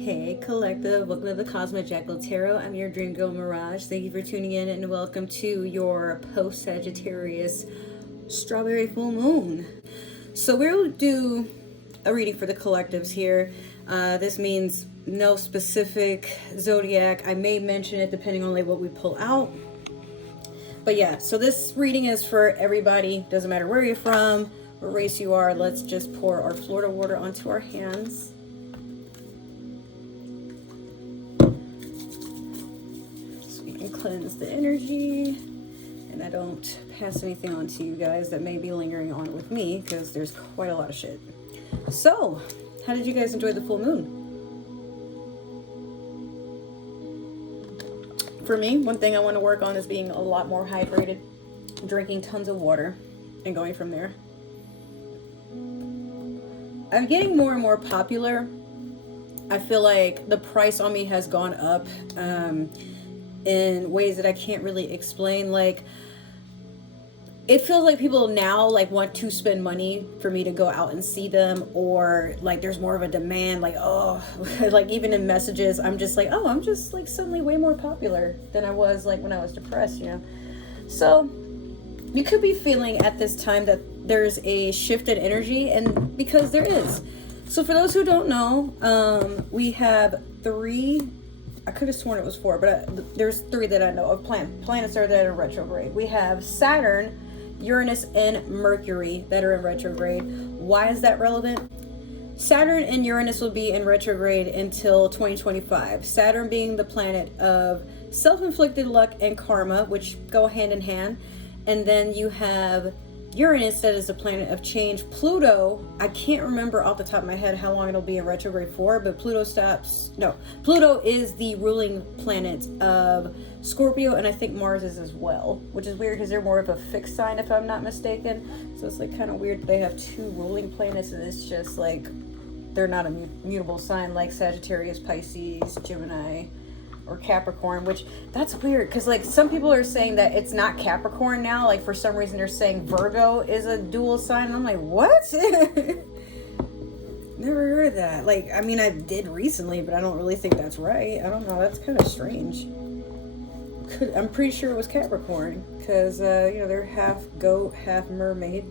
Hey collective, welcome to the Cosmic Jackal Tarot. I'm your dream girl Mirage. Thank you for tuning in and welcome to your post-Sagittarius strawberry full moon. So we'll do a reading for the collectives here. This means no specific zodiac. I may mention it depending on like what we pull out. But yeah, so this reading is for everybody. Doesn't matter where you're from, what race you are. Let's just pour our Florida water onto our hands. Cleanse the energy and I don't pass anything on to you guys that may be lingering on with me because there's quite a lot of shit. So how did you guys enjoy the full moon? For me, one thing I want to work on is being a lot more hydrated, drinking tons of water and going from there. I'm getting more and more popular. I feel like the price on me has gone up in ways that I can't really explain. Like, it feels like people now like want to spend money for me to go out and see them, or like there's more of a demand, like, oh, like even in messages I'm just like, oh, I'm just like suddenly way more popular than I was like when I was depressed, you know. So you could be feeling at this time that there's a shift in energy, and because there is. So for those who don't know, we have three, I could have sworn it was four, but there's three that I know of planets that are in retrograde. We have Saturn, Uranus, and Mercury that are in retrograde. Why is that relevant? Saturn and Uranus will be in retrograde until 2025. Saturn being the planet of self-inflicted luck and karma, which go hand in hand. And then you have Uranus, that is a planet of change. Pluto, I can't remember off the top of my head how long it'll be in retrograde for, but Pluto is the ruling planet of Scorpio, and I think Mars is as well, which is weird because they're more of a fixed sign if I'm not mistaken. So it's like kind of weird that they have two ruling planets and it's just like they're not a mutable sign like Sagittarius, Pisces, Gemini, or Capricorn, which that's weird because like some people are saying that it's not Capricorn now. Like for some reason they're saying Virgo is a dual sign. And I'm like, what? Never heard that. Like, I mean, I did recently, but I don't really think that's right. I don't know. That's kind of strange. I'm pretty sure it was Capricorn because, you know, they're half goat, half mermaid.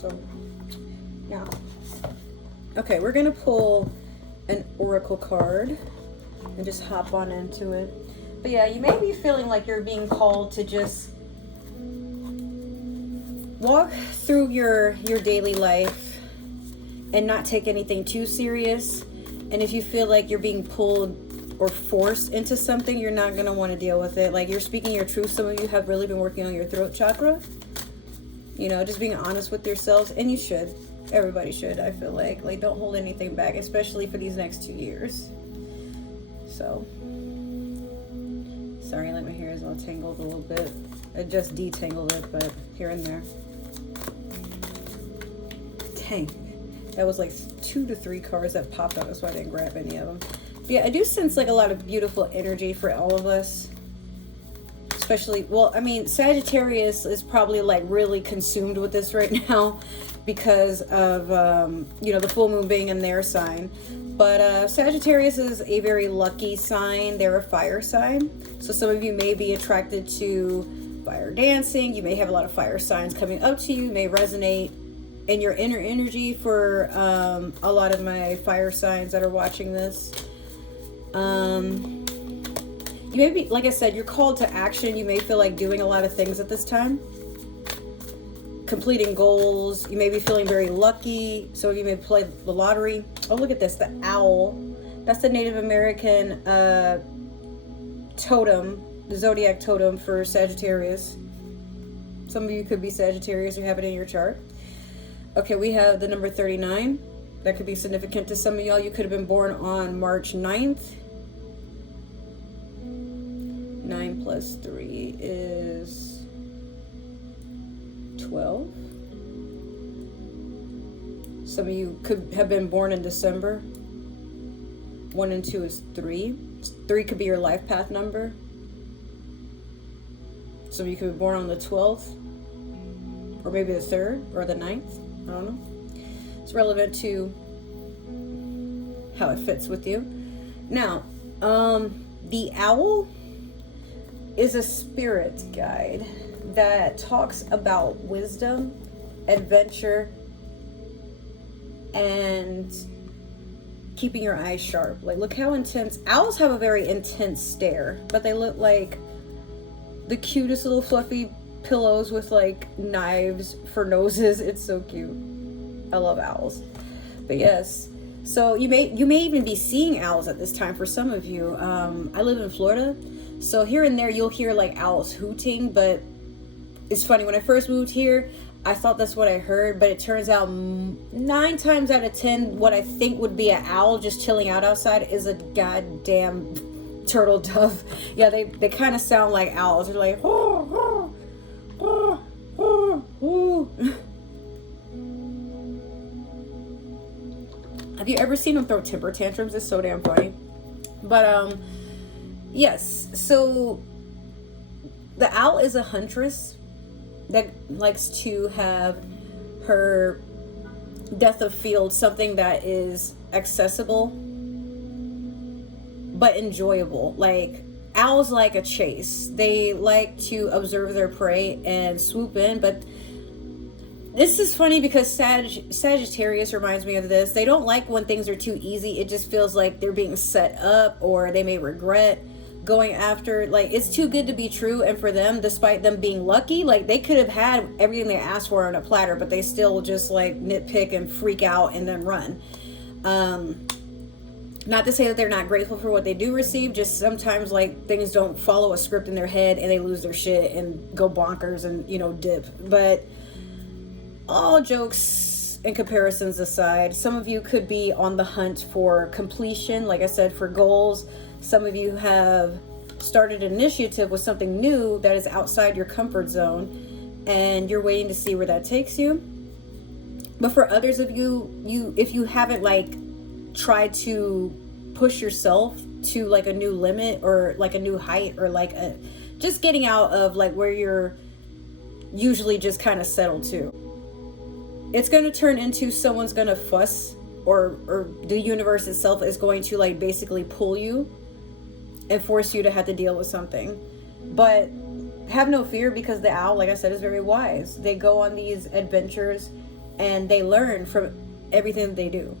So, yeah. Okay, we're going to pull an oracle card and just hop on into it. But yeah, you may be feeling like you're being called to just walk through your daily life and not take anything too serious. And if you feel like you're being pulled or forced into something, you're not going to want to deal with it. Like, you're speaking your truth. Some of you have really been working on your throat chakra. You know, just being honest with yourselves. And you should. Everybody should, I feel like. Like, don't hold anything back, especially for these next 2 years. So, sorry, like my hair is all tangled a little bit. I just detangled it, but here and there. Dang, that was like 2 to 3 cards that popped out. That's why I didn't grab any of them. But yeah, I do sense like a lot of beautiful energy for all of us. Especially, well, I mean, Sagittarius is probably like really consumed with this right now because of, you know, the full moon being in their sign. But Sagittarius is a very lucky sign. They're a fire sign. So some of you may be attracted to fire dancing. You may have a lot of fire signs coming up to you. You may resonate in your inner energy for a lot of my fire signs that are watching this. You may be, like I said, you're called to action. You may feel like doing a lot of things at this time. Completing goals. You may be feeling very lucky. So you may play the lottery. Oh, look at this, the owl. That's the Native American totem, the zodiac totem for Sagittarius. Some of you could be Sagittarius, you have it in your chart. Okay, we have the number 39. That could be significant to some of y'all. You could have been born on March 9th. 9 plus 3 is 12. Some of you could have been born in December. 1 and 2 is 3. 3 could be your life path number. Some of you could be born on the 12th, or maybe the 3rd or the 9th. I don't know. It's relevant to how it fits with you. Now, the owl is a spirit guide that talks about wisdom, adventure, and keeping your eyes sharp. Like, look how intense. Owls have a very intense stare, but they look like the cutest little fluffy pillows with like knives for noses. It's so cute. I love owls. But yes, so you may even be seeing owls at this time for some of you. I live in Florida, so here and there you'll hear like owls hooting, but it's funny, when I first moved here, I thought that's what I heard, but it turns out 9 times out of 10, what I think would be an owl just chilling out outside is a goddamn turtle dove. Yeah, they kind of sound like owls. They're like, oh, oh, oh, oh. Have you ever seen them throw temper tantrums? It's so damn funny. But yes, so the owl is a huntress that likes to have her depth of field something that is accessible but enjoyable. Like, owls like a chase. They like to observe their prey and swoop in, but this is funny because Sagittarius reminds me of this. They don't like when things are too easy. It just feels like they're being set up, or they may regret going after, like, it's too good to be true. And for them, despite them being lucky, like, they could have had everything they asked for on a platter, but they still just like nitpick and freak out and then run. Not to say that they're not grateful for what they do receive, just sometimes like things don't follow a script in their head and they lose their shit and go bonkers and, you know, dip. But all jokes and comparisons aside, some of you could be on the hunt for completion, like I said, for goals. Some of you have started an initiative with something new that is outside your comfort zone, and you're waiting to see where that takes you. But for others of you, if you haven't like tried to push yourself to like a new limit or like a new height, or like just getting out of like where you're usually just kind of settled to, it's going to turn into someone's going to fuss, or the universe itself is going to like basically pull you and force you to have to deal with something. But have no fear, because the owl, like I said, is very wise. They go on these adventures and they learn from everything that they do.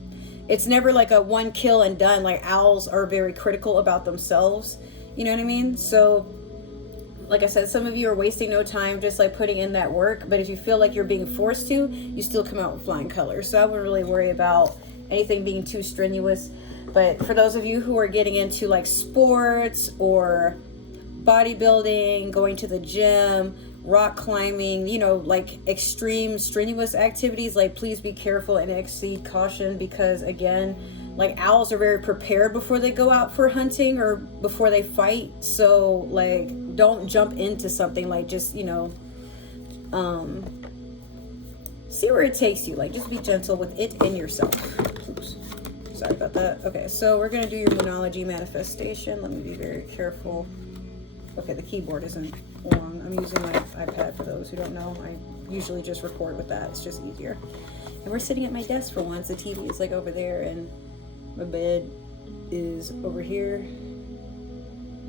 It's never like a one kill and done. Like, owls are very critical about themselves. You know what I mean? So like I said, some of you are wasting no time just like putting in that work. But if you feel like you're being forced to, you still come out with flying colors. So I wouldn't really worry about anything being too strenuous. But for those of you who are getting into like sports or bodybuilding, going to the gym, rock climbing, you know, like extreme strenuous activities, like, please be careful and exceed caution, because again, like, owls are very prepared before they go out for hunting or before they fight. So like, don't jump into something, like, just, you know, see where it takes you. Like, just be gentle with it and yourself. Oops, sorry about that. Okay, so we're gonna do your Moonology manifestation. Let me be very careful. Okay, the keyboard isn't on. I'm using my iPad for those who don't know. I usually just record with that. It's just easier. And we're sitting at my desk for once. The TV is like over there, and my bed is over here.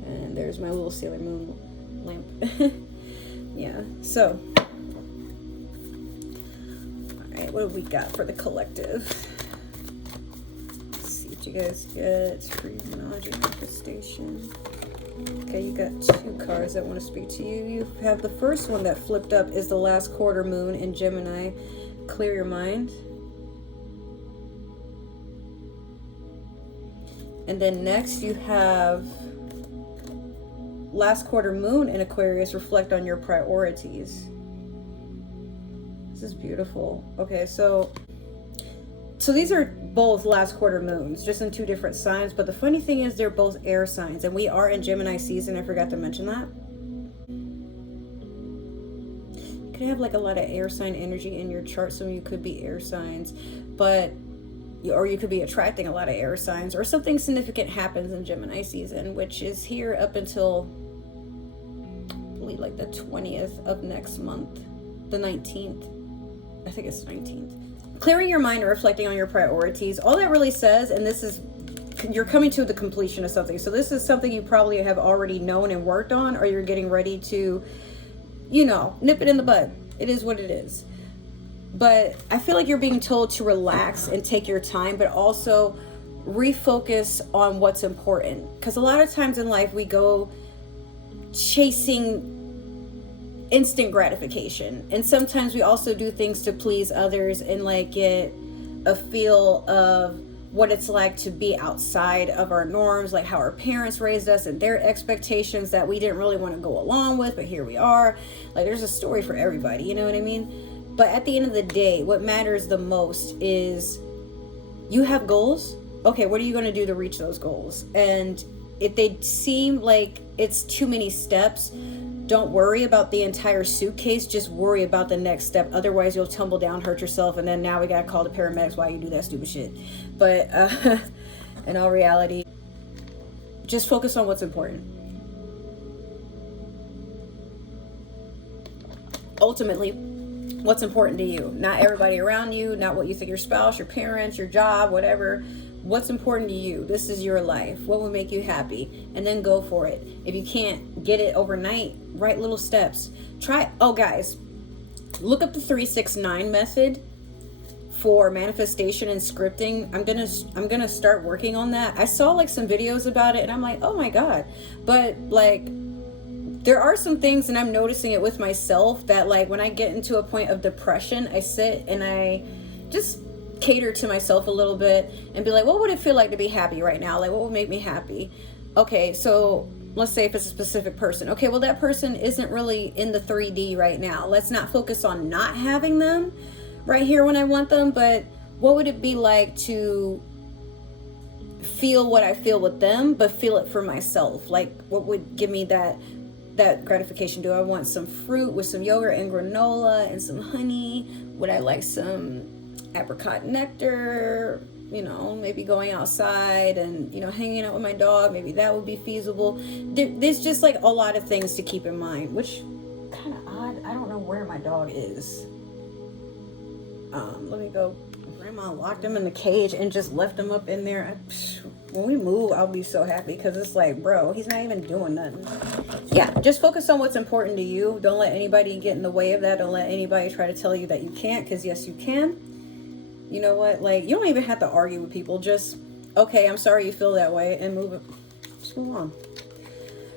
And there's my little Sailor Moon lamp. Yeah, so. Alright, what have we got for the collective? Let's see what you guys get for your Moonology manifestation. Okay, you got 2 cards that want to speak to you. You have the first one that flipped up is the last quarter moon in Gemini. Clear your mind. And then next you have last quarter moon in Aquarius. Reflect on your priorities. This is beautiful. Okay, so these are both last quarter moons, just in 2 different signs. But the funny thing is, they're both air signs, and we are in Gemini season. I forgot to mention that. You could have like a lot of air sign energy in your chart. Some of you could be air signs, or you could be attracting a lot of air signs, or something significant happens in Gemini season, which is here up until, I believe, like the 20th of next month, the 19th. I think it's 19th. Clearing your mind and reflecting on your priorities. All that really says, and this is you're coming to the completion of something. So this is something you probably have already known and worked on, or you're getting ready to, you know, nip it in the bud. It is what it is. But I feel like you're being told to relax and take your time, but also refocus on what's important. Because a lot of times in life we go chasing instant gratification, and sometimes we also do things to please others and like get a feel of what it's like to be outside of our norms, like how our parents raised us and their expectations that we didn't really want to go along with, but here we are. Like there's a story for everybody, you know what I mean? But at the end of the day, what matters the most is you have goals. Okay, what are you going to do to reach those goals? And if they seem like it's too many steps, don't worry about the entire suitcase. Just worry about the next step. Otherwise, you'll tumble down, hurt yourself, and then now we got to call the paramedics while you do that stupid shit. But in all reality, just focus on what's important. Ultimately, what's important to you, not everybody around you, not what you think your spouse, your parents, your job, whatever. What's important to you? This is your life. What will make you happy? And then go for it. If you can't get it overnight, write little steps. Try, oh guys, look up the 369 method for manifestation and scripting. I'm gonna start working on that. I saw like some videos about it and I'm like, oh my God. But like, there are some things, and I'm noticing it with myself, that like when I get into a point of depression, I sit and I just cater to myself a little bit and be like, what would it feel like to be happy right now? Like, what would make me happy? Okay, so let's say if it's a specific person. Okay, well, that person isn't really in the 3D right now. Let's not focus on not having them right here when I want them, but what would it be like to feel what I feel with them, but feel it for myself? Like, what would give me that gratification? Do I want some fruit with some yogurt and granola and some honey? Would I like some apricot nectar? You know, maybe going outside and, you know, hanging out with my dog, maybe that would be feasible. There's just like a lot of things to keep in mind, which kind of odd. I don't know where my dog is. Let me go. Grandma locked him in the cage and just left him up in there. When we move, I'll be so happy, because it's like, bro, he's not even doing nothing. Yeah, just focus on what's important to you. Don't let anybody get in the way of that. Don't let anybody try to tell you that you can't, because yes, you can. You know what? Like, you don't even have to argue with people. Just, okay, I'm sorry you feel that way, and move it. Just move on.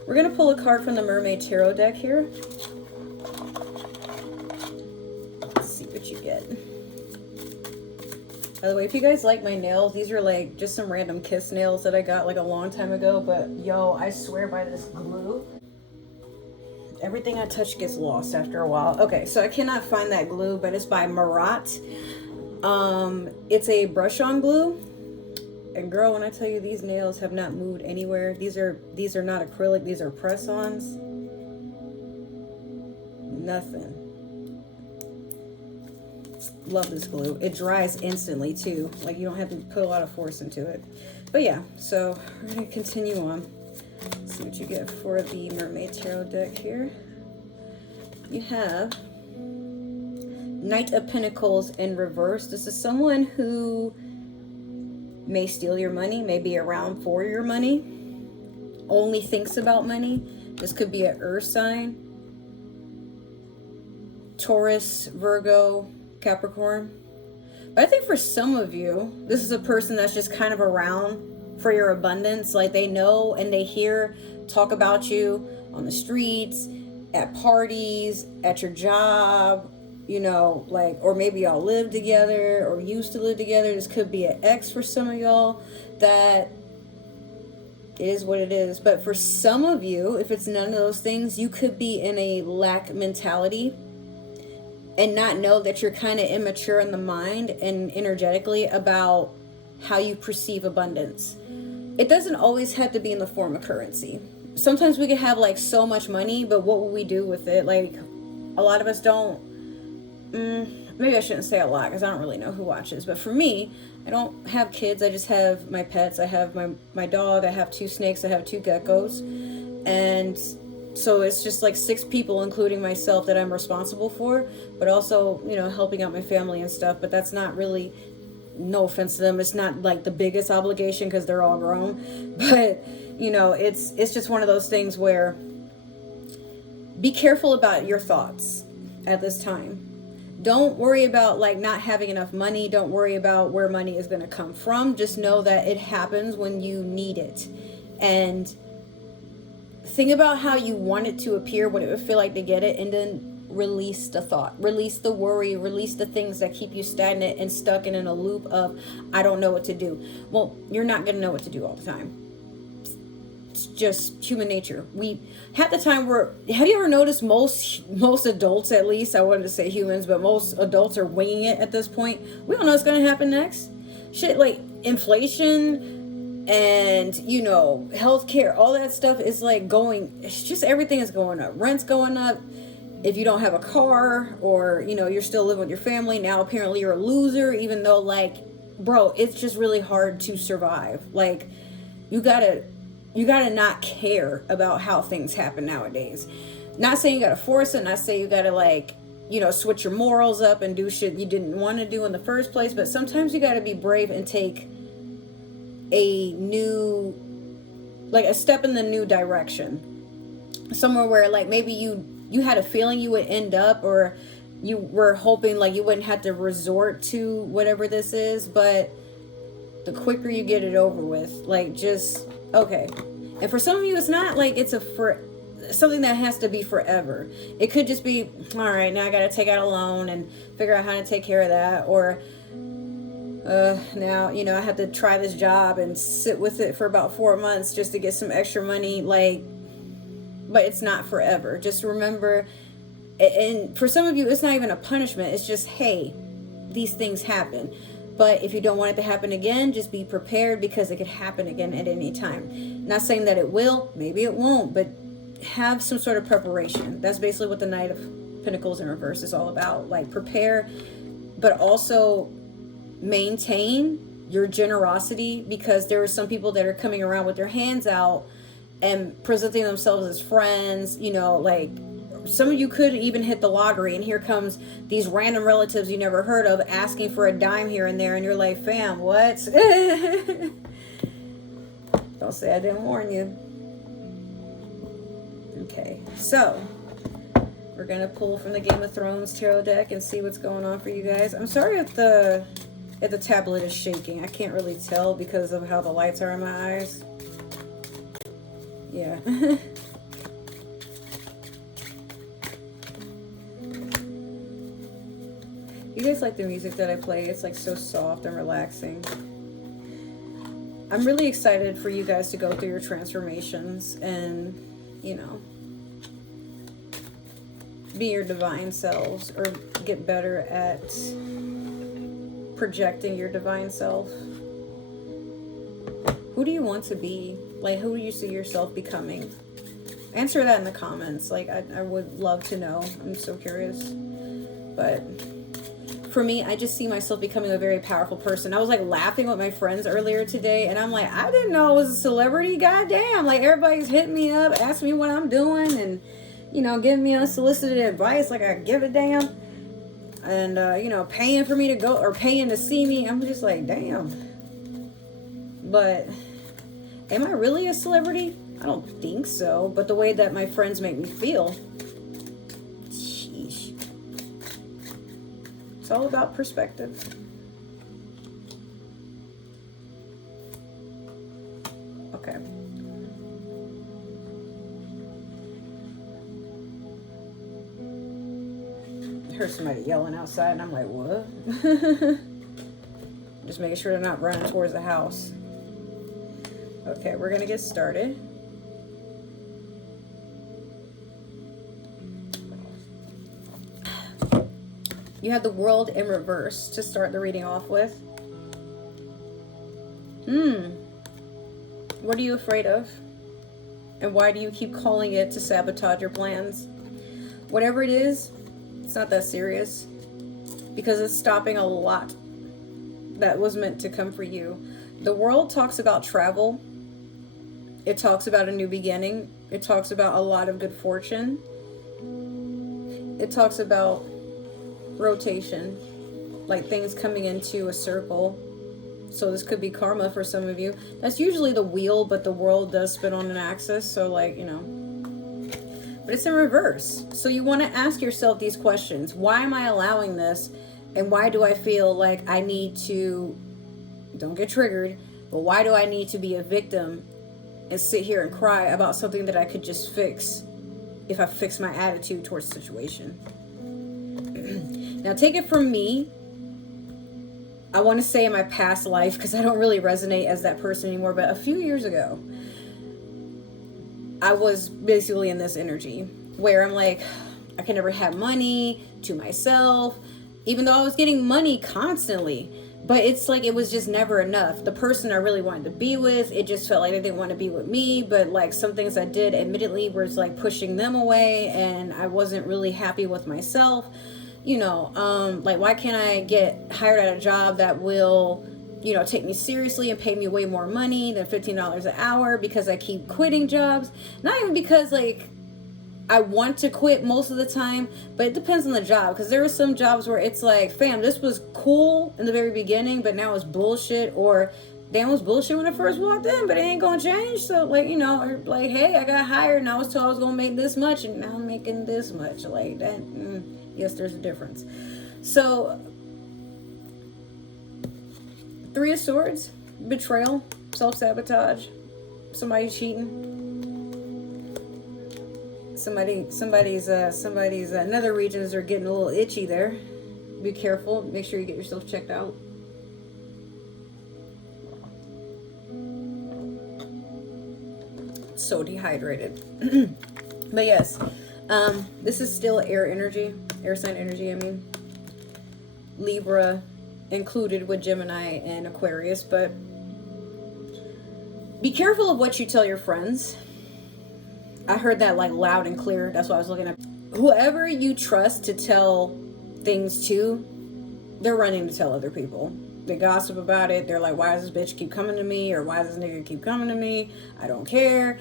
We're going to pull a card from the Mermaid Tarot deck here. Let's see what you get. By the way, if you guys like my nails, these are like just some random kiss nails that I got like a long time ago. But yo, I swear by this glue, everything I touch gets lost after a while. Okay, so I cannot find that glue, but it's by Mirage. It's a brush-on glue. And girl, when I tell you these nails have not moved anywhere, these are not acrylic, these are press-ons. Nothing. Love this glue. It dries instantly too. Like, you don't have to put a lot of force into it. But yeah, so we're gonna continue on. Let's see what you get for the Mermaid Tarot deck here. You have Knight of Pentacles in reverse. This is someone who may steal your money, may be around for your money, only thinks about money. This could be an earth sign. Taurus, Virgo, Capricorn. But I think for some of you, this is a person that's just kind of around for your abundance. Like, they know and they hear talk about you on the streets, at parties, at your job, you know, like, or maybe y'all live together or used to live together. This could be an ex for some of y'all. That is what it is. But for some of you, if it's none of those things, you could be in a lack mentality and not know that you're kind of immature in the mind and energetically about how you perceive abundance. It doesn't always have to be in the form of currency. Sometimes we can have like so much money, but what will we do with it? Like, a lot of us don't. Maybe I shouldn't say a lot, because I don't really know who watches. But for me, I don't have kids. I just have my pets. I have my dog. I have 2 snakes. I have 2 geckos. And so it's just like 6 people, including myself, that I'm responsible for, but also, you know, helping out my family and stuff. But that's not really no offense to them, it's not like the biggest obligation because they're all grown. But, you know, it's just one of those things where be careful about your thoughts at this time. Don't worry about like not having enough money. Don't worry about where money is going to come from. Just know that it happens when you need it. And think about how you want it to appear, what it would feel like to get it, and then release the thought, release the worry, release the things that keep you stagnant and stuck in a loop of, I don't know what to do. Well, you're not going to know what to do all the time. It's just human nature. We had the time where, have you ever noticed most adults, at least, I wanted to say humans, but most adults are winging it at this point. We don't know what's going to happen next. Shit like inflation and, you know, healthcare, all that stuff is like going, it's just everything is going up. Rent's going up. If you don't have a car, or, you know, you're still living with your family, now apparently you're a loser, even though, like, bro, it's just really hard to survive. Like, you gotta not care about how things happen nowadays. Not saying you gotta force it, not saying you gotta, like, you know, switch your morals up and do shit you didn't want to do in the first place, but sometimes you gotta be brave and take a new, like, a step in the new direction. Somewhere where, like, maybe you had a feeling you would end up, or you were hoping like you wouldn't have to resort to whatever this is, but the quicker you get it over with, like, just, okay. And for some of you, it's not like it's something that has to be forever. It could just be, all right, now I got to take out a loan and figure out how to take care of that. Or now, you know, I have to try this job and sit with it for about 4 months just to get some extra money. Like, but it's not forever. Just remember, and for some of you, it's not even a punishment. It's just, hey, these things happen. But if you don't want it to happen again, just be prepared, because it could happen again at any time. Not saying that it will, maybe it won't, but have some sort of preparation. That's basically what the Knight of Pentacles in reverse is all about. Like, prepare, but also maintain your generosity, because there are some people that are coming around with their hands out and presenting themselves as friends. You know, like, some of you could even hit the lottery, and here comes these random relatives you never heard of asking for a dime here and there, and you're like, fam, what? Don't say I didn't warn you. Okay, so we're gonna pull from the Game of Thrones tarot deck and see what's going on for you guys. I'm sorry if the tablet is shaking. I can't really tell because of how the lights are in my eyes. Yeah. You guys like the music that I play? It's like so soft and relaxing. I'm really excited for you guys to go through your transformations and, you know, be your divine selves, or get better at projecting your divine self. Who do you want to be? Like, who do you see yourself becoming? Answer that in the comments. Like, I would love to know. I'm so curious. But for me, I just see myself becoming a very powerful person. I was like laughing with my friends earlier today, and I'm like, I didn't know I was a celebrity. Goddamn. Like, everybody's hitting me up, asking me what I'm doing, and, you know, giving me unsolicited advice. Like, I give a damn. And, you know, paying for me to go, or paying to see me. I'm just like, damn. But am I really a celebrity? I don't think so. But the way that my friends make me feel, sheesh. It's all about perspective. Okay. I heard somebody yelling outside, and I'm like, what? Just making sure they're not running towards the house. Okay, we're going to get started. You have the World in reverse to start the reading off with. What are you afraid of? And why do you keep calling it to sabotage your plans? Whatever it is, it's not that serious, because it's stopping a lot that was meant to come for you. The World talks about travel. It talks about a new beginning. It talks about a lot of good fortune. It talks about rotation, like things coming into a circle. So this could be karma for some of you. That's usually the wheel, but the world does spin on an axis. So like, you know, but it's in reverse. So you want to ask yourself these questions. Why am I allowing this? And why do I feel like I need to, don't get triggered, but why do I need to be a victim and sit here and cry about something that I could just fix if I fix my attitude towards the situation? Now take it from me. I want to say in my past life, because I don't really resonate as that person anymore, but a few years ago, I was basically in this energy where I'm like, I can never have money to myself, even though I was getting money constantly. But it's like, it was just never enough. The person I really wanted to be with, it just felt like they didn't want to be with me. But like some things I did admittedly was like pushing them away, and I wasn't really happy with myself. You know, like, why can't I get hired at a job that will, you know, take me seriously and pay me way more money than $15 an hour, because I keep quitting jobs? Not even because like I want to quit most of the time, but it depends on the job. Because there are some jobs where it's like, fam, this was cool in the very beginning, but now it's bullshit. Or damn, it was bullshit when I first walked in, but it ain't gonna change. So like, you know, or like, hey, I got hired and I was told I was gonna make this much, and now I'm making this much. Like that. Yes, there's a difference. So, Three of Swords, betrayal, self-sabotage, somebody cheating, somebody's nether regions are getting a little itchy there. Be careful. Make sure you get yourself checked out. So dehydrated. But yes, this is still air energy, air sign energy, I mean. Libra included with Gemini and Aquarius, but be careful of what you tell your friends. I heard that like loud and clear. That's what I was looking at. Whoever you trust to tell things to, they're running to tell other people. They gossip about it. They're like, why does this bitch keep coming to me? Or why does this nigga keep coming to me? I don't care.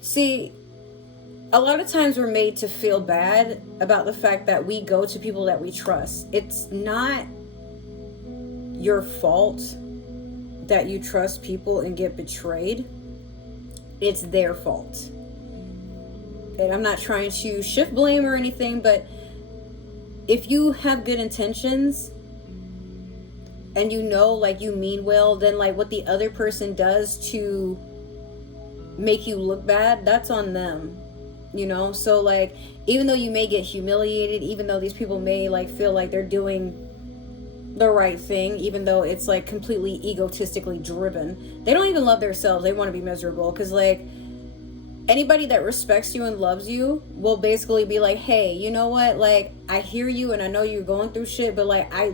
See, a lot of times we're made to feel bad about the fact that we go to people that we trust. It's not your fault that you trust people and get betrayed. It's their fault. And I'm not trying to shift blame or anything, but if you have good intentions and you know, like, you mean well, then like what the other person does to make you look bad, that's on them. You know, so like, even though you may get humiliated, even though these people may like feel like they're doing the right thing, even though it's like completely egotistically driven, they don't even love themselves. They want to be miserable. Because like, anybody that respects you and loves you will basically be like, hey, you know what, like, I hear you and I know you're going through shit, but like, I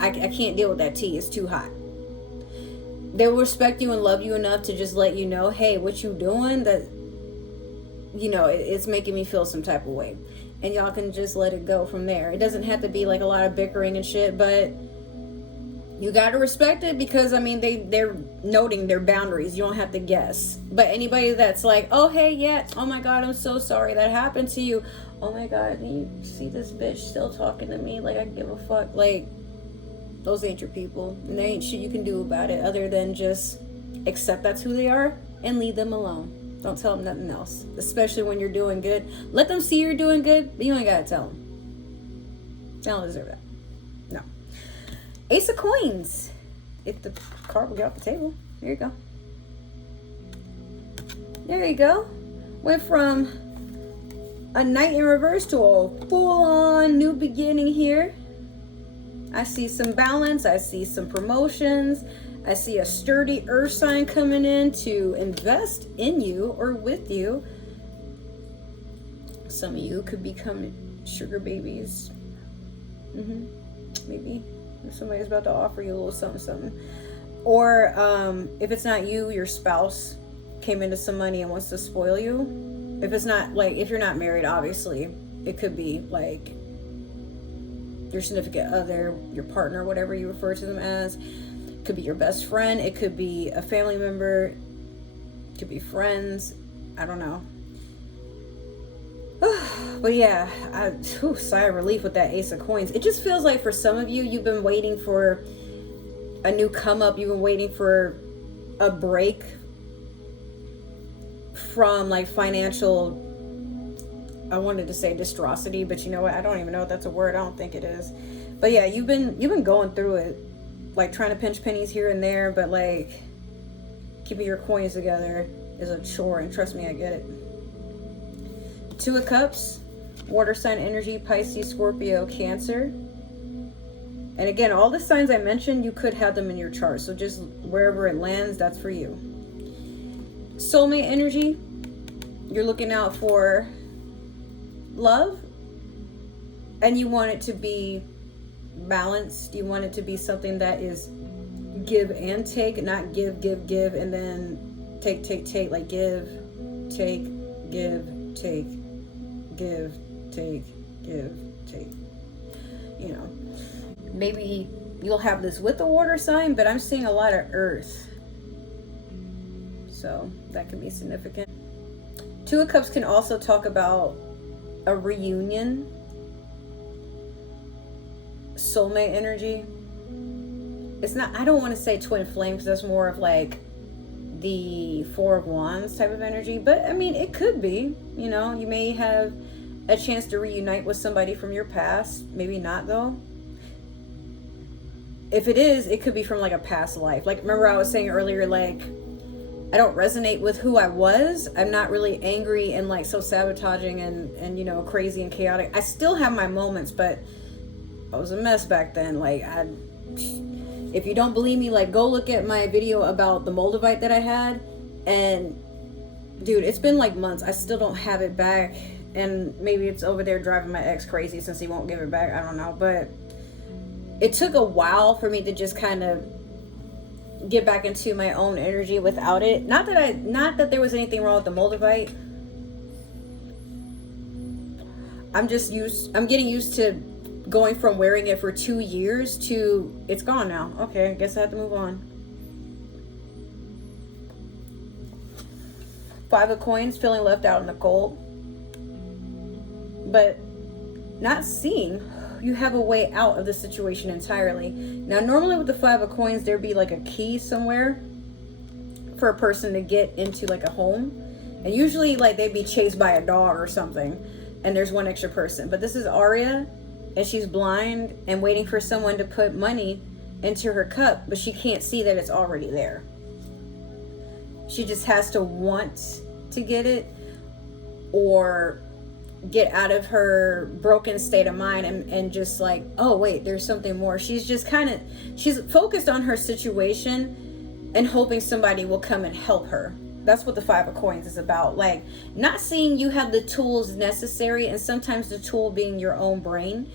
can't deal with that tea. It's too hot. They will respect you and love you enough to just let you know, hey, what you doing, that, you know, it's making me feel some type of way. And y'all can just let it go from there. It doesn't have to be like a lot of bickering and shit, but you got to respect it, because I mean, they're noting their boundaries. You don't have to guess. But anybody that's like, oh, hey, yeah, oh my God, I'm so sorry that happened to you. Oh my God, you see this bitch still talking to me? Like, I give a fuck. Like, those ain't your people. And there ain't shit you can do about it other than just accept that's who they are and leave them alone. Don't tell them nothing else, especially when you're doing good. Let them see you're doing good, but you ain't gotta tell them. They don't deserve that. No. Ace of Coins. If the card will get off the table. There you go. There you go. Went from a Knight in reverse to a full-on new beginning here. I see some balance. I see some promotions. I see a sturdy earth sign coming in to invest in you or with you. Some of you could become sugar babies. Maybe if somebody's about to offer you a little something. Or if it's not you, your spouse came into some money and wants to spoil you. If it's not, like, if you're not married, obviously, it could be like your significant other, your partner, whatever you refer to them as. Could be your best friend. It could be a family member. It could be friends. I don't know. But yeah, sigh of relief with that Ace of Coins. It just feels like for some of you, you've been waiting for a new come up. You've been waiting for a break from like financial, I wanted to say distrosity, but you know what? I don't even know if that's a word. I don't think it is. But yeah, you've been going through it, like trying to pinch pennies here and there, but like keeping your coins together is a chore, and trust me, I get it. Two of Cups, water sign energy, Pisces, Scorpio, Cancer. And again, all the signs I mentioned, you could have them in your chart. So just wherever it lands, that's for you. Soulmate energy, you're looking out for love, and you want it to be balanced. You want it to be something that is give and take, not give, and then take, like give, take, give, take, give, take, give, take. You know, maybe you'll have this with the water sign, but I'm seeing a lot of earth, so that can be significant. Two of Cups can also talk about a reunion. Soulmate energy. It's not, I don't want to say twin flame, because that's more of like the Four of Wands type of energy, but I mean, it could be, you know, you may have a chance to reunite with somebody from your past. Maybe not though. If it is, it could be from like a past life. Like, remember I was saying earlier, like, I don't resonate with who I was. I'm not really angry and like so sabotaging and you know, crazy and chaotic. I still have my moments, but I was a mess back then. Like, if you don't believe me, like, go look at my video about the Moldavite that I had. And dude, it's been like months. I still don't have it back. And maybe it's over there driving my ex crazy since he won't give it back. I don't know. But it took a while for me to just kind of get back into my own energy without it. Not that there was anything wrong with the Moldavite. I'm getting used to going from wearing it for 2 years to it's gone now. Okay, I guess I have to move on. Five of Coins, feeling left out in the cold, but not seeing you have a way out of the situation entirely. Now, normally with the Five of Coins, there'd be like a key somewhere for a person to get into like a home, and usually like they'd be chased by a dog or something, and there's one extra person. But this is Aria, and she's blind and waiting for someone to put money into her cup, but she can't see that it's already there. She just has to want to get it, or get out of her broken state of mind and just like, oh wait, there's something more. She's just she's focused on her situation and hoping somebody will come and help her. That's what the Five of Coins is about. Like, not seeing you have the tools necessary, and sometimes the tool being your own brain,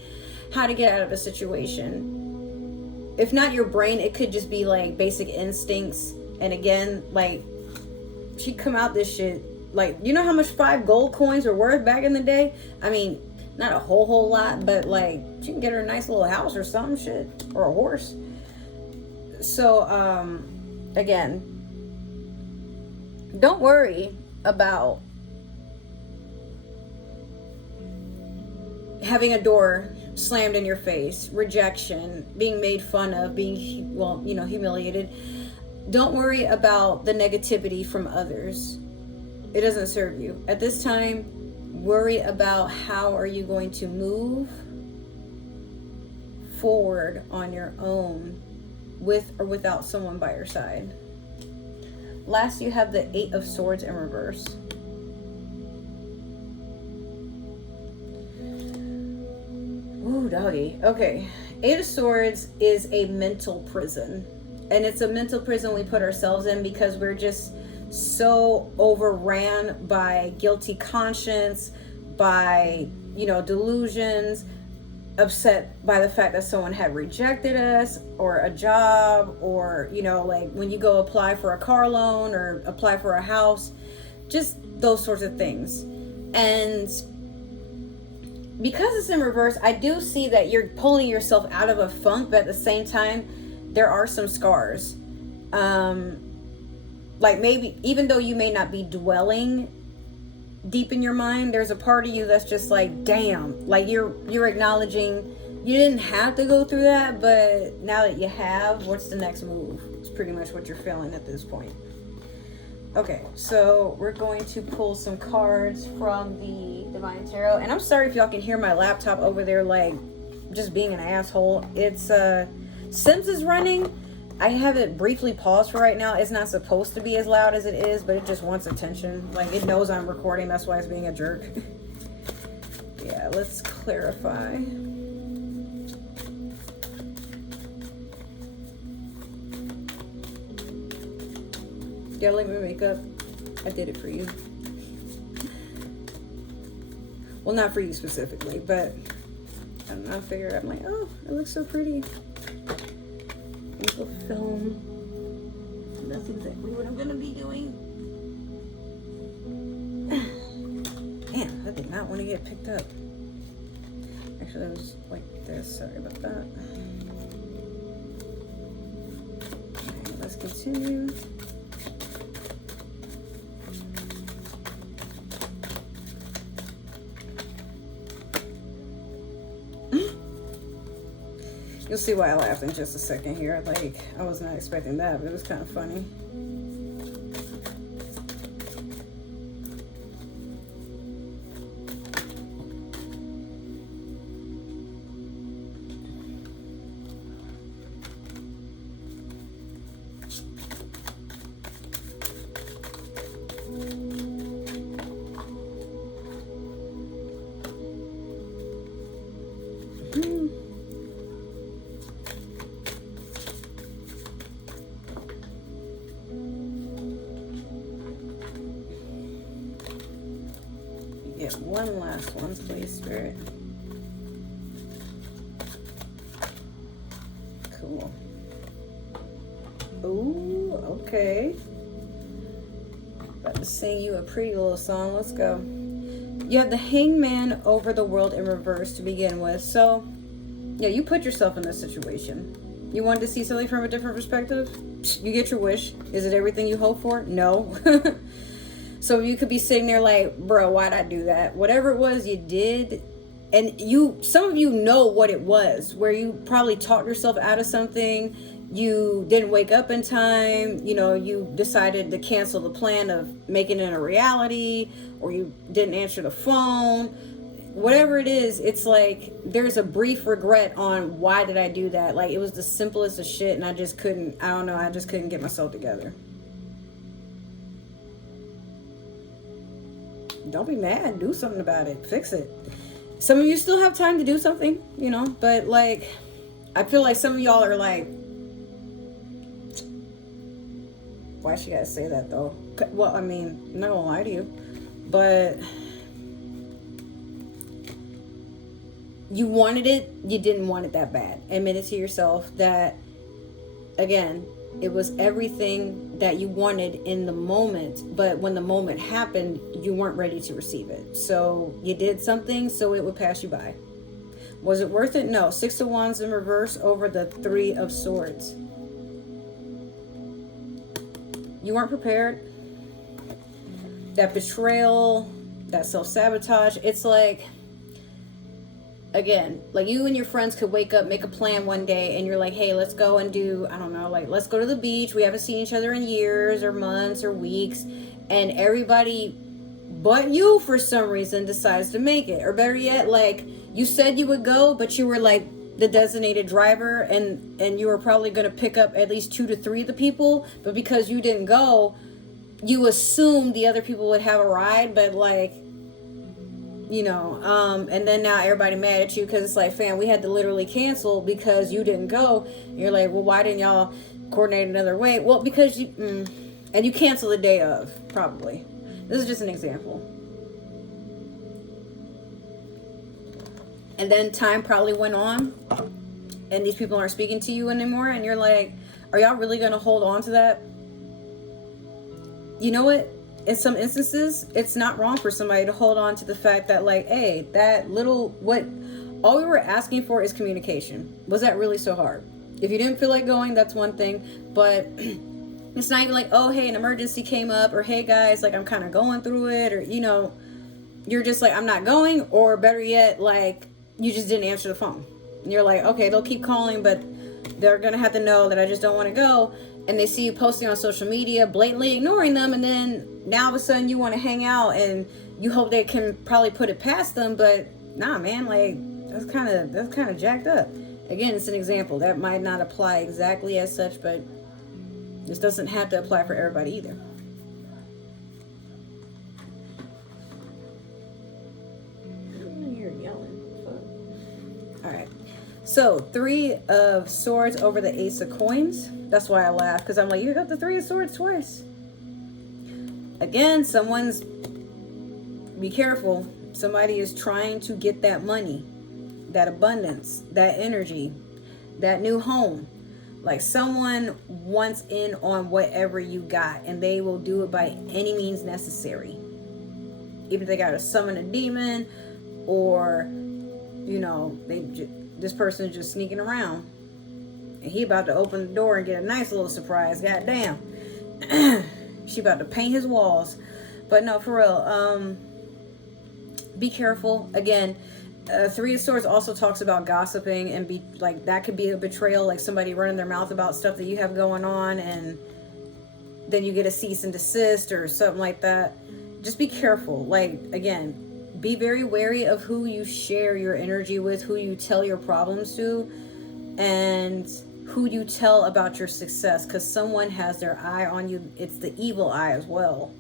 how to get out of a situation. If not your brain, it could just be like basic instincts. And again, like, she come out this shit. Like, you know how much 5 gold coins were worth back in the day? I mean, not a whole lot, but like, she can get her a nice little house or some shit, or a horse. So, again, don't worry about having a door slammed in your face, rejection, being made fun of, being, well, you know, humiliated. Don't worry about the negativity from others. It doesn't serve you. At this time, worry about how are you going to move forward on your own, with or without someone by your side. Last, you have the 8 of Swords in reverse. Ooh, doggy. Okay. 8 of Swords is a mental prison. And it's a mental prison we put ourselves in because we're just so overran by guilty conscience, by, you know, delusions, upset by the fact that someone had rejected us, or a job, or, you know, like when you go apply for a car loan or apply for a house, just those sorts of things. And because it's in reverse, I do see that you're pulling yourself out of a funk, but at the same time, there are some scars. Like, maybe even though you may not be dwelling deep in your mind, there's a part of you that's just like, damn, like you're acknowledging you didn't have to go through that, but now that you have, what's the next move? It's pretty much what you're feeling at this point. Okay, so we're going to pull some cards from the Divine Tarot. And I'm sorry if y'all can hear my laptop over there, like, just being an asshole. It's, Sims is running. I have it briefly paused for right now. It's not supposed to be as loud as it is, but it just wants attention. Like, it knows I'm recording, that's why it's being a jerk. Yeah, let's clarify. Yeah, let me makeup. I did it for you. Well, not for you specifically, but I don't know, I figured I'm like, oh, it looks so pretty. Ankle film. That's exactly what I'm gonna be doing. Damn, I did not want to get picked up. Actually, I was like this. Sorry about that. Okay, let's continue. You'll see why I laughed in just a second here. Like, I was not expecting that, but it was kind of funny. Get one last one, please, Spirit. Cool. Ooh, okay. About to sing you a pretty little song. Let's go. You have the Hangman over the world in reverse to begin with. So, yeah, you put yourself in this situation. You wanted to see something from a different perspective? You get your wish. Is it everything you hope for? No. So you could be sitting there like, bro, why'd I do that? Whatever it was you did, and some of you know what it was, where you probably talked yourself out of something, you didn't wake up in time, you decided to cancel the plan of making it a reality, or you didn't answer the phone. Whatever it is, it's like there's a brief regret on why did I do that? Like, it was the simplest of shit, and I just couldn't get myself together. Don't be mad. Do something about it. Fix it. Some of you still have time to do something, but like, I feel like some of y'all are like, why she gotta say that though? Well, I mean, I'm not gonna lie to you, but you wanted it, you didn't want it that bad. Admit it to yourself that, again, it was everything that you wanted in the moment, but when the moment happened, you weren't ready to receive it. So you did something so it would pass you by. Was it worth it? No. 6 of Wands in reverse over the 3 of Swords. You weren't prepared. That betrayal, that self-sabotage, it's like, again, like you and your friends could wake up, make a plan one day, and you're like, hey, let's go and do, I don't know, like, let's go to the beach. We haven't seen each other in years or months or weeks. And everybody but you, for some reason, decides to make it. Or better yet, like, you said you would go, but you were like the designated driver, and you were probably going to pick up at least 2 to 3 of the people. But because you didn't go, you assumed the other people would have a ride, but like, and then now everybody mad at you because it's like, fam, we had to literally cancel because you didn't go. And you're like, well, why didn't y'all coordinate another way? Well, because and you cancel the day of, probably. This is just an example. And then time probably went on and these people aren't speaking to you anymore, and you're like, are y'all really going to hold on to that? You know what? In some instances, it's not wrong for somebody to hold on to the fact that, like, hey, all we were asking for is communication. Was that really so hard? If you didn't feel like going, that's one thing, but it's not even like, oh, hey, an emergency came up, or hey guys, like, I'm kind of going through it, or, you're just like, I'm not going, or better yet, like, you just didn't answer the phone. And you're like, okay, they'll keep calling, but they're going to have to know that I just don't want to go. And they see you posting on social media, blatantly ignoring them. And then now all of a sudden you want to hang out and you hope they can probably put it past them. But nah, man, like that's kind of jacked up. Again, it's an example. That might not apply exactly as such, but this doesn't have to apply for everybody either. You're yelling. All right. So 3 of Swords over the Ace of Coins. That's why I laugh, because I'm like, you got the 3 of Swords twice. Again, be careful. Somebody is trying to get that money, that abundance, that energy, that new home. Like someone wants in on whatever you got, and they will do it by any means necessary. Even if they got to summon a demon, or, you know, this person is just sneaking around. And he about to open the door and get a nice little surprise. God damn. She about to paint his walls. But no, for real. Be careful. Again, 3 of Swords also talks about gossiping, and be like, that could be a betrayal, like somebody running their mouth about stuff that you have going on, and then you get a cease and desist or something like that. Just be careful. Like, again, be very wary of who you share your energy with, who you tell your problems to, and who you tell about your success, because someone has their eye on you. It's the evil eye as well.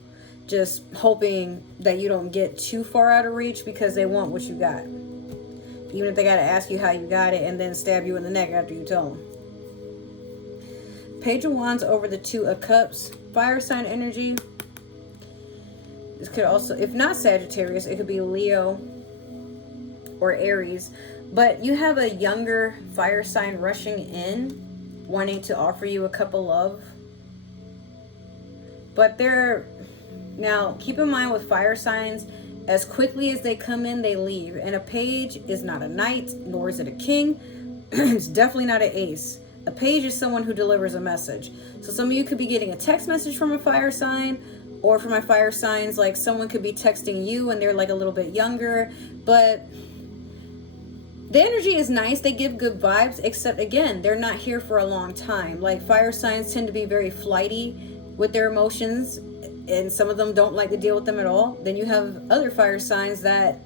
Just hoping that you don't get too far out of reach, because they want what you got. Even if they got to ask you how you got it and then stab you in the neck after you tell them. Page of Wands over the 2 of Cups. Fire sign energy. This could also, if not Sagittarius, it could be Leo or Aries. But you have a younger fire sign rushing in, wanting to offer you a cup of love. But now keep in mind with fire signs, as quickly as they come in, they leave. And a page is not a knight, nor is it a king. It's definitely not an ace. A page is someone who delivers a message. So some of you could be getting a text message from a fire sign, or for my fire signs, like someone could be texting you and they're like a little bit younger. But the energy is nice. They give good vibes, except again, they're not here for a long time. Like fire signs tend to be very flighty with their emotions, and some of them don't like to deal with them at all. Then you have other fire signs that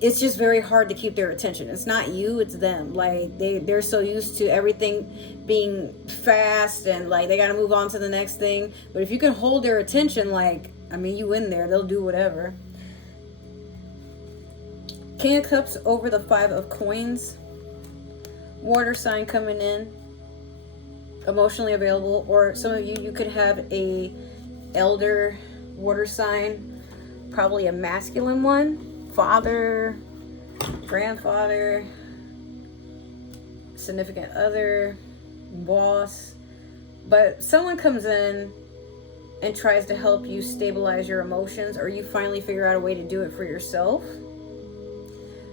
it's just very hard to keep their attention. It's not you, it's them. Like they're so used to everything being fast, and like they got to move on to the next thing. But if you can hold their attention, like, I mean, you in there, they'll do whatever. King of Cups over the 5 of Coins. Water sign coming in. Emotionally available. Or some of you could have a elder water sign. Probably a masculine one. Father, grandfather, significant other, boss. But someone comes in and tries to help you stabilize your emotions, or you finally figure out a way to do it for yourself.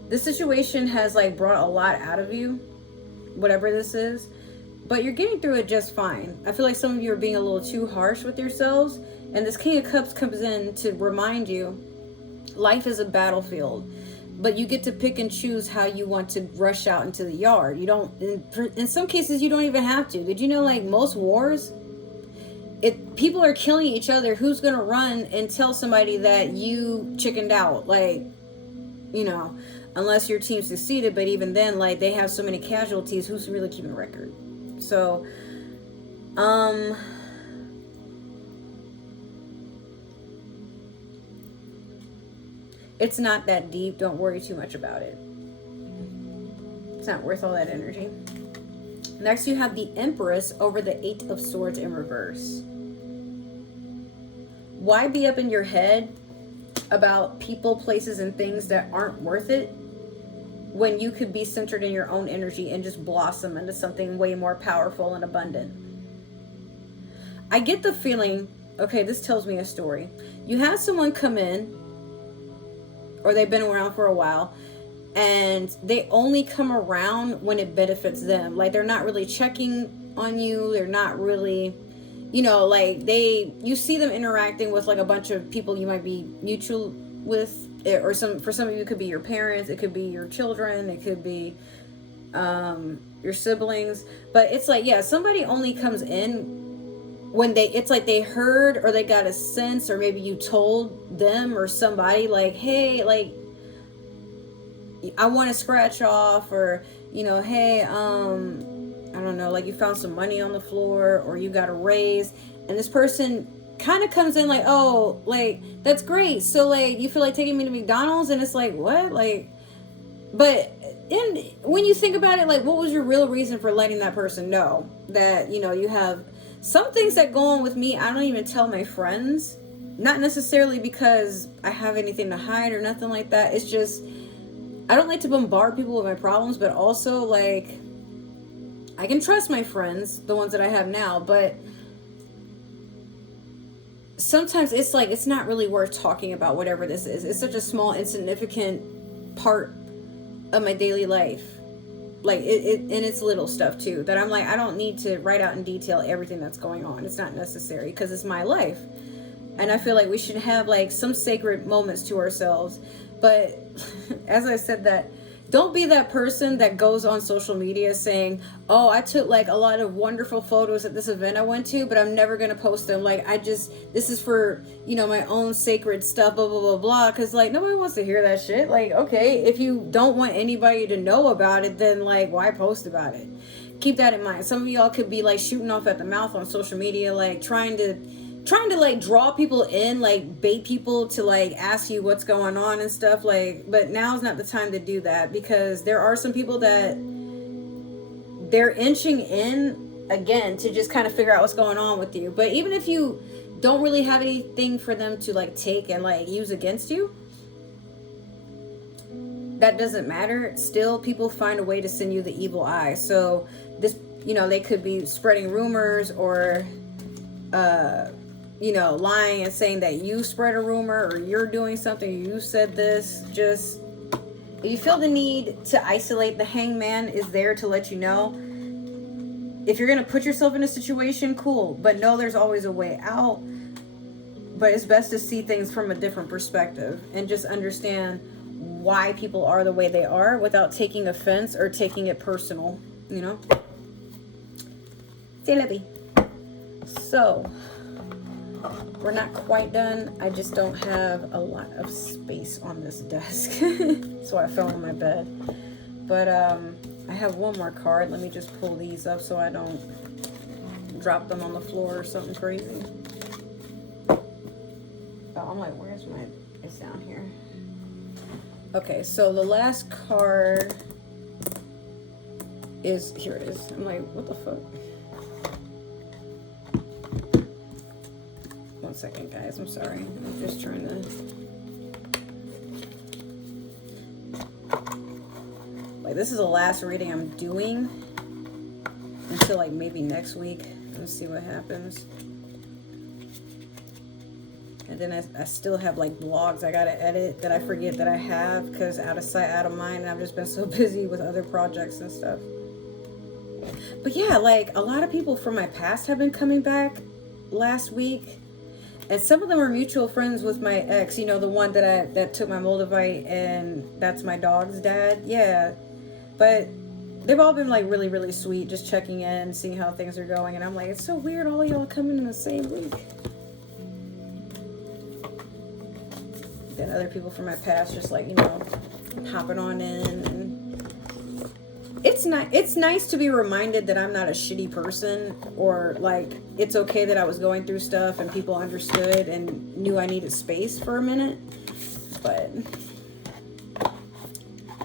This situation has like brought a lot out of you, whatever this is, but you're getting through it just fine. I feel like some of you are being a little too harsh with yourselves, and this King of Cups comes in to remind you life is a battlefield, but you get to pick and choose how you want to rush out into the yard. You don't, in some cases, you don't even have to. Did you know, like, most wars, people are killing each other, who's going to run and tell somebody that you chickened out? Like, you know, unless your team succeeded, but even then, like, they have so many casualties, who's really keeping record? So, it's not that deep. Don't worry too much about it. It's not worth all that energy. Next, you have the Empress over the 8 of Swords in reverse. Why be up in your head about people, places, and things that aren't worth it when you could be centered in your own energy and just blossom into something way more powerful and abundant? I get the feeling, okay, this tells me a story. You have someone come in, or they've been around for a while, and they only come around when it benefits them. Like, they're not really checking on you. They're not really, you know, like, you see them interacting with like a bunch of people you might be mutual with, or for some of you, it could be your parents, it could be your children, it could be your siblings. But it's like, yeah, somebody only comes in when it's like they heard or they got a sense, or maybe you told them or somebody like, hey, like, I want to scratch off, or, you know, hey, I don't know, like you found some money on the floor, or you got a raise, and this person kind of comes in like, oh, like, that's great. So, like, you feel like taking me to McDonald's? And it's like, what? Like, but when you think about it, like, what was your real reason for letting that person know that, you know, you have some things that go on with me? I don't even tell my friends, not necessarily because I have anything to hide or nothing like that. It's just, I don't like to bombard people with my problems, but also, like, I can trust my friends, the ones that I have now, but sometimes it's like, it's not really worth talking about whatever this is. It's such a small, insignificant part of my daily life. Like, and it's little stuff too, that I'm like, I don't need to write out in detail everything that's going on. It's not necessary, because it's my life. And I feel like we should have, like, some sacred moments to ourselves. But as I said that, don't be that person that goes on social media saying, oh, I took, like, a lot of wonderful photos at this event I went to, but I'm never going to post them. Like, this is for, you know, my own sacred stuff, blah, blah, blah, blah. Because, like, nobody wants to hear that shit. Like, okay, if you don't want anybody to know about it, then, like, why post about it? Keep that in mind. Some of y'all could be, like, shooting off at the mouth on social media, like, trying to like draw people in, like bait people to like ask you what's going on and stuff, like, but now's not the time to do that, because there are some people that they're inching in again to just kind of figure out what's going on with you. But even if you don't really have anything for them to like take and like use against you, that doesn't matter. Still, people find a way to send you the evil eye. So this, you know, they could be spreading rumors, or you know, lying and saying that you spread a rumor, or you're doing something, you said this. Just, if you feel the need to isolate, the hangman is there to let you know. If you're going to put yourself in a situation, cool. But no, there's always a way out. But it's best to see things from a different perspective and just understand why people are the way they are without taking offense or taking it personal, you know? C'est la vie. So, we're not quite done. I just don't have a lot of space on this desk. That's why I fell on my bed. But I have one more card. Let me just pull these up so I don't drop them on the floor or something crazy. Oh, I'm like, where's my... It's down here. Okay, so the last card is... Here it is. I'm like, what the fuck? One second, guys. I'm sorry. I'm just trying to... Like, this is the last reading I'm doing until, like, maybe next week. Let's see what happens. And then I still have, like, blogs I gotta edit that I forget that I have, because out of sight, out of mind. And I've just been so busy with other projects and stuff. But yeah, like, a lot of people from my past have been coming back last week. And some of them are mutual friends with my ex, you know, the one that took my Moldavite, and that's my dog's dad. Yeah. But they've all been, like, really, really sweet, just checking in, seeing how things are going. And I'm like, it's so weird, all of y'all coming in the same week. Then other people from my past just, like, you know, hopping on in. And it's nice to be reminded that I'm not a shitty person, or, like, it's okay that I was going through stuff and people understood and knew I needed space for a minute. But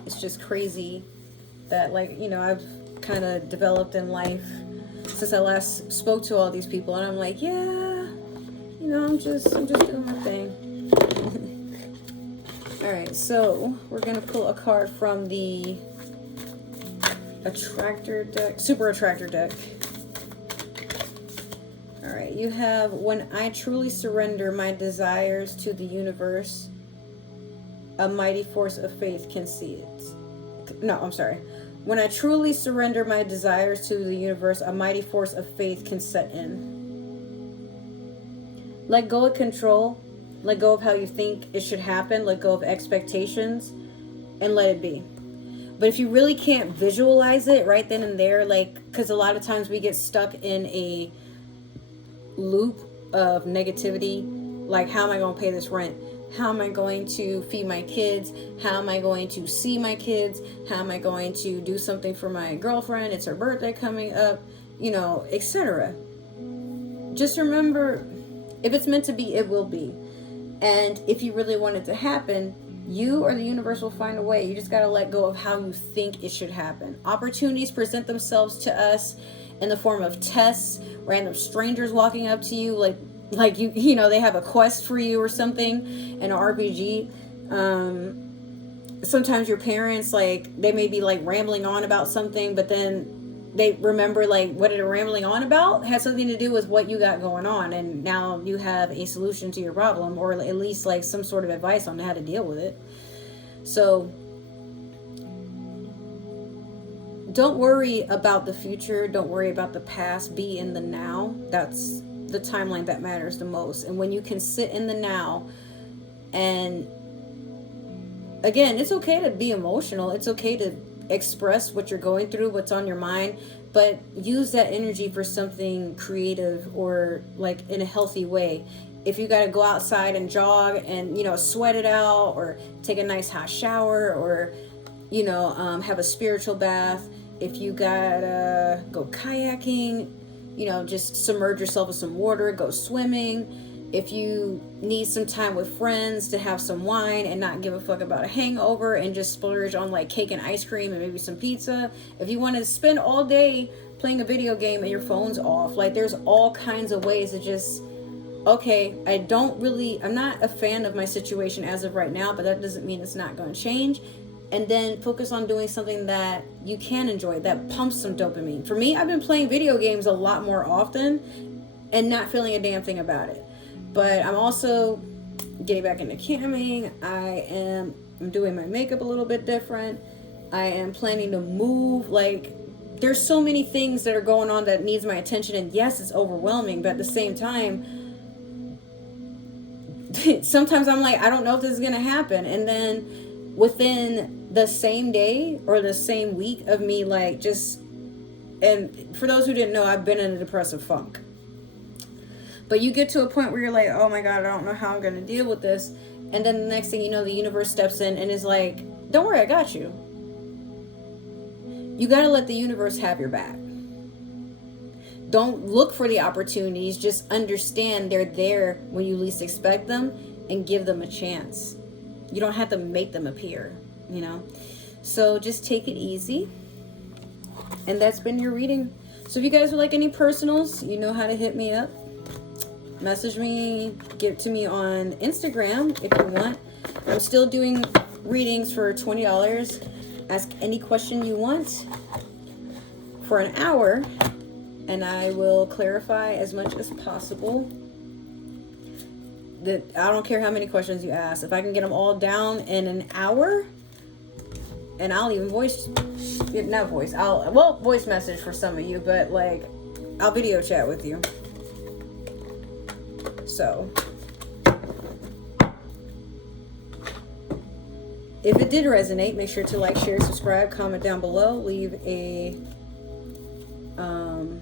it's just crazy that, like, you know, I've kind of developed in life since I last spoke to all these people, and I'm like, yeah, you know, I'm just doing my thing. All right, so we're gonna pull a card from the attractor deck, super attractor deck. All right, you have, when I truly surrender my desires to the universe, a mighty force of faith can see it. No, I'm sorry. When I truly surrender my desires to the universe, a mighty force of faith can set in. Let go of control. Let go of how you think it should happen. Let go of expectations and let it be. But if you really can't visualize it right then and there, like, because a lot of times we get stuck in a loop of negativity. Like, how am I going to pay this rent? How am I going to feed my kids? How am I going to see my kids? How am I going to do something for my girlfriend? It's her birthday coming up, you know, etc. Just remember, if it's meant to be, it will be. And if you really want it to happen, you or the universe will find a way. You just got to let go of how you think it should happen. Opportunities present themselves to us in the form of tests, random strangers walking up to you, like you know, they have a quest for you or something in an RPG. Sometimes your parents, like, they may be like rambling on about something, but then they remember, like, what they're rambling on about has something to do with what you got going on, and now you have a solution to your problem, or at least like some sort of advice on how to deal with it. So don't worry about the future, don't worry about the past, be in the now. That's the timeline that matters the most. And when you can sit in the now, and again, it's okay to be emotional, it's okay to express what you're going through, what's on your mind, but use that energy for something creative or like in a healthy way. If you got to go outside and jog and, you know, sweat it out, or take a nice hot shower, or, you know, have a spiritual bath. If you gotta go kayaking, you know, just submerge yourself in some water, go swimming. If you need some time with friends to have some wine and not give a fuck about a hangover and just splurge on like cake and ice cream and maybe some pizza. If you want to spend all day playing a video game and your phone's off, like, there's all kinds of ways to just, okay, I'm not a fan of my situation as of right now, but that doesn't mean it's not going to change. And then focus on doing something that you can enjoy, that pumps some dopamine. For me, I've been playing video games a lot more often and not feeling a damn thing about it. But I'm also getting back into camming. I'm doing my makeup a little bit different. I am planning to move. Like, there's so many things that are going on that needs my attention. And yes, it's overwhelming. But at the same time, sometimes I'm like, I don't know if this is going to happen. And then within the same day or the same week of me, like, just, and for those who didn't know, I've been in a depressive funk. But you get to a point where you're like, oh my God, I don't know how I'm going to deal with this. And then the next thing you know, the universe steps in and is like, don't worry, I got you. You got to let the universe have your back. Don't look for the opportunities. Just understand they're there when you least expect them, and give them a chance. You don't have to make them appear, you know? So just take it easy. And that's been your reading. So if you guys would like any personals, you know how to hit me up. Message me, get to me on Instagram if you want. I'm still doing readings for $20. Ask any question you want for an hour, and I will clarify as much as possible. That I don't care how many questions you ask. If I can get them all down in an hour, and I'll even voice message for some of you, but like, I'll video chat with you. So if it did resonate, make sure to like, share, subscribe, comment down below, leave a oh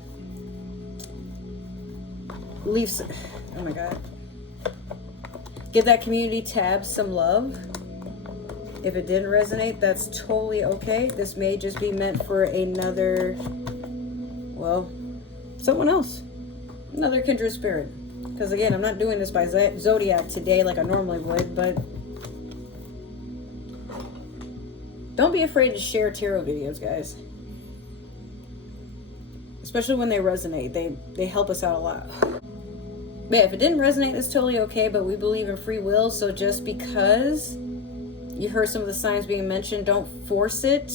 my God, give that community tab some love. If it didn't resonate, that's totally okay. This may just be meant for someone else, another kindred spirit. Because again, I'm not doing this by zodiac today like I normally would, but don't be afraid to share tarot videos, guys. Especially when they resonate. They help us out a lot. But yeah, if it didn't resonate, that's totally okay, but we believe in free will, so just because you heard some of the signs being mentioned, don't force it,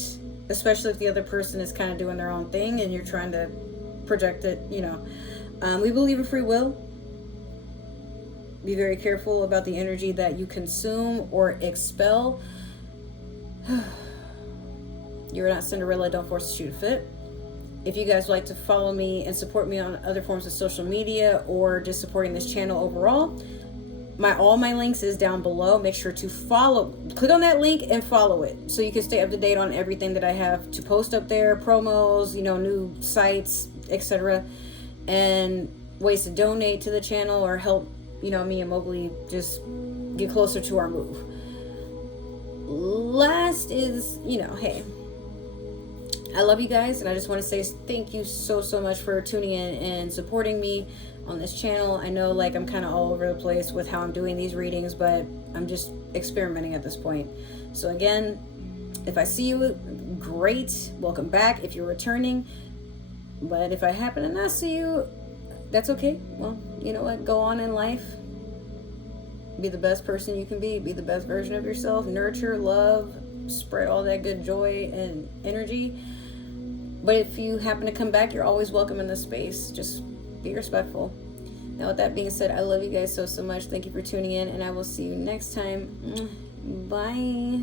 especially if the other person is kind of doing their own thing and you're trying to project it, you know. We believe in free will. Be very careful about the energy that you consume or expel. You're not Cinderella, don't force the shoe to fit. If you guys would like to follow me and support me on other forms of social media, or just supporting this channel overall, all my links is down below. Make sure to click on that link and follow it, so you can stay up to date on everything that I have to post up there, promos, new sites, etc., and ways to donate to the channel or help, me and Mowgli just get closer to our move. Last is, hey, I love you guys, and I just want to say thank you so much for tuning in and supporting me on this channel. I know, like, I'm kind of all over the place with how I'm doing these readings, but I'm just experimenting at this point. So again, if I see you, great, welcome back if you're returning. But if I happen to not see you, that's okay. Well, you know what, go on in life, be the best person you can be the best version of yourself, nurture, love, spread all that good joy and energy. But if you happen to come back, you're always welcome in this space. Just be respectful. Now, with that being said, I love you guys so much. Thank you for tuning in, and I will see you next time. Bye.